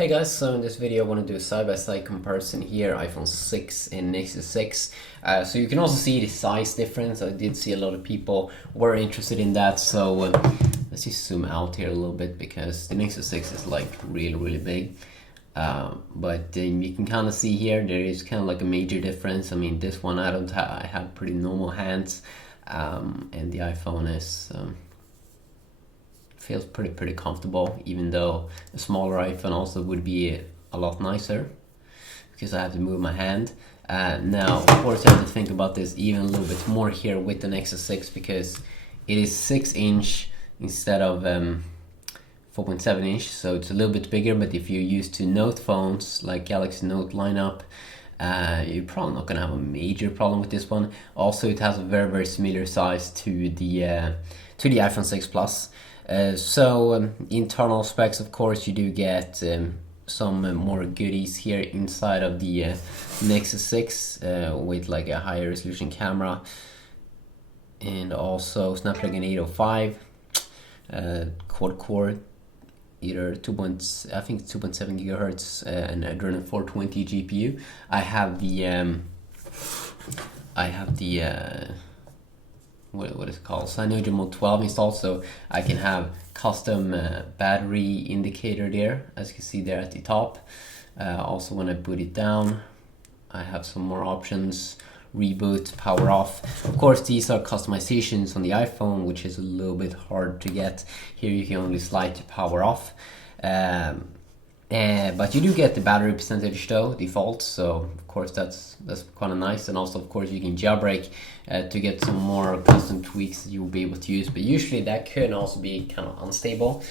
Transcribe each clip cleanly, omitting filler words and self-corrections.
Hey guys, so in this video I want to do a side-by-side comparison here, iPhone 6 and Nexus 6. So you can also see the size difference. I did see a lot of people were interested in that, so let's just zoom out here a little bit because the Nexus 6 is like really big. But you can kind of see here there is kind of like a major difference. I mean, this one I have pretty normal hands, and the iPhone is feels pretty comfortable, even though a smaller iPhone also would be a lot nicer because I have to move my hand. Now, of course, I have to think about this even a little bit more here with the Nexus 6 because it is 6-inch instead of 4.7-inch, so it's a little bit bigger. But if you're used to Note phones like Galaxy Note lineup, you're probably not gonna have a major problem with this one. Also, it has a very similar size to the iPhone 6 Plus. Internal specs, of course, you do get some more goodies here inside of the Nexus 6 with like a higher resolution camera, and also Snapdragon 805 quad core, either 2.7 gigahertz and Adreno 420 GPU. I have the what is it called, Cyanogen 12 installed, so I can have custom battery indicator there, as you can see there at the top. Also, when I put it down, I have some more options: reboot, power off. Of course, these are customizations on the iPhone, which is a little bit hard to get. Here you can only slide to power off. But you do get the battery percentage though, default, so of course that's kind of nice. And also, of course, you can jailbreak to get some more custom tweaks that you'll be able to use, but usually that can also be kind of unstable.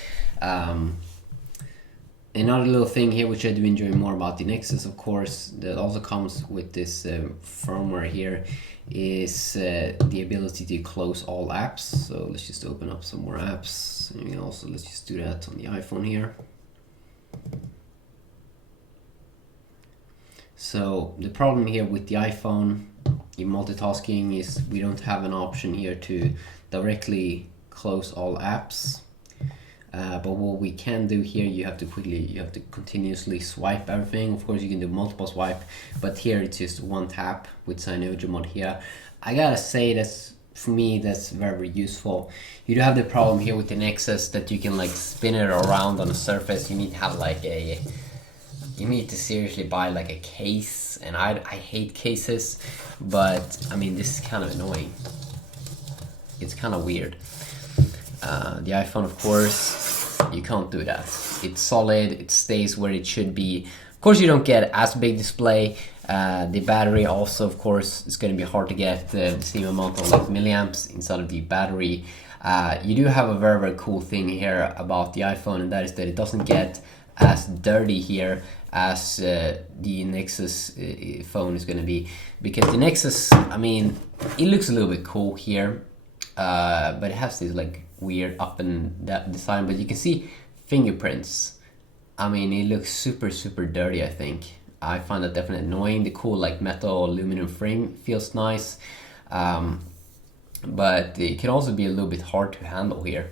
Another little thing here which I do enjoy more about the Nexus, of course, that also comes with this firmware here, is the ability to close all apps. So let's just open up some more apps, and also let's just do that on the iPhone here. So the problem here with the iPhone in multitasking is we don't have an option here to directly close all apps. But what we can do here, you have to continuously swipe everything. Of course, you can do multiple swipe, but here it's just one tap with Cyanogen here. I gotta say for me, that's very useful. You do have the problem here with the Nexus that you can like spin it around on the surface. You need to have like you need to seriously buy like a case, and I hate cases, but I mean, this is kind of annoying. It's kind of weird. The iPhone, of course, you can't do that. It's solid, it stays where it should be. Of course, you don't get as big display. The battery also, of course, it's going to be hard to get the same amount of like milliamps inside of the battery. You do have a very cool thing here about the iPhone, and that is that it doesn't get as dirty here as the Nexus phone is going to be, because the Nexus, I mean, it looks a little bit cool here, but it has this like weird up and down design, but you can see fingerprints. I mean, it looks super dirty. I think I find that definitely annoying. The cool like metal aluminum frame feels nice, but it can also be a little bit hard to handle here.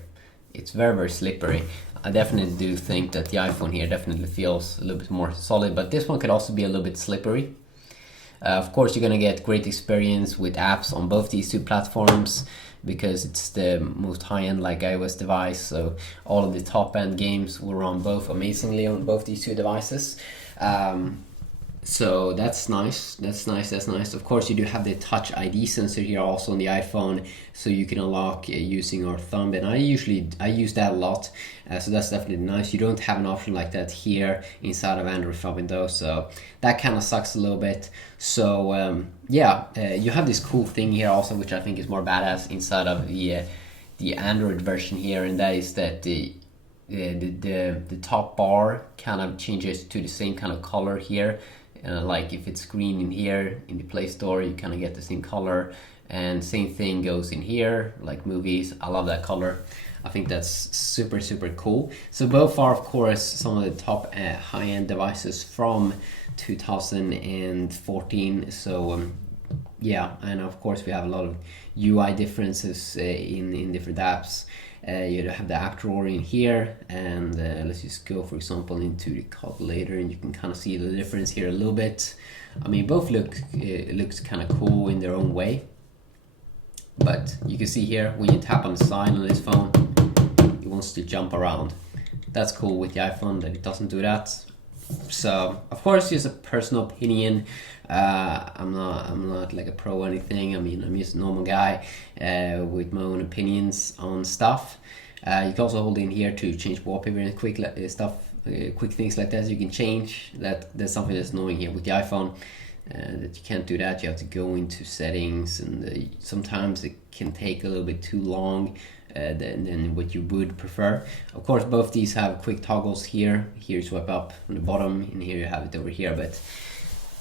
It's very slippery. I definitely do think that the iPhone here definitely feels a little bit more solid, but this one could also be a little bit slippery. Of course, you're gonna get great experience with apps on both these two platforms because it's the most high-end like iOS device, so all of the top-end games will run both amazingly on both these two devices. So that's nice. That's nice. Of course, you do have the Touch ID sensor here also on the iPhone, so you can unlock using your thumb, and I use that a lot, so that's definitely nice. You don't have an option like that here inside of Android 5 Windows, so that kind of sucks a little bit. So you have this cool thing here also, which I think is more badass inside of the Android version here, and that is that the top bar kind of changes to the same kind of color here. Like if it's green in here in the Play Store, you kind of get the same color, and same thing goes in here, like movies. I love that color. I think that's super cool. So both are, of course, some of the top high-end devices from 2014. So yeah, and of course we have a lot of UI differences in different apps. You have the app drawer in here, and let's just go, for example, into the calculator, and you can kind of see the difference here a little bit. I mean, both looks kind of cool in their own way, but you can see here when you tap on the sign on this phone, it wants to jump around. That's cool with the iPhone that it doesn't do that. So of course, just a personal opinion. I'm not like a pro or anything. I mean, I'm just a normal guy with my own opinions on stuff. You can also hold in here to change wallpaper and quick things like that. You can change that. There's something that's annoying here with the iPhone. That you can't do that. You have to go into settings, and sometimes it can take a little bit too long than what you would prefer. Of course, both these have quick toggles here. Here you swipe up on the bottom, and here you have it over here. But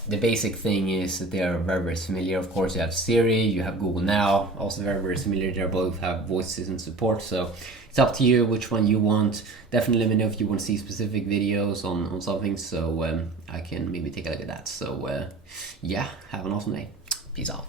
the basic thing is that they are very, very familiar. Of course, you have Siri, you have Google Now, also very, very similar. They both have voices and support, so it's up to you which one you want. Definitely let me know if you want to see specific videos on something, so I can maybe take a look at that. So yeah, have an awesome day. Peace out.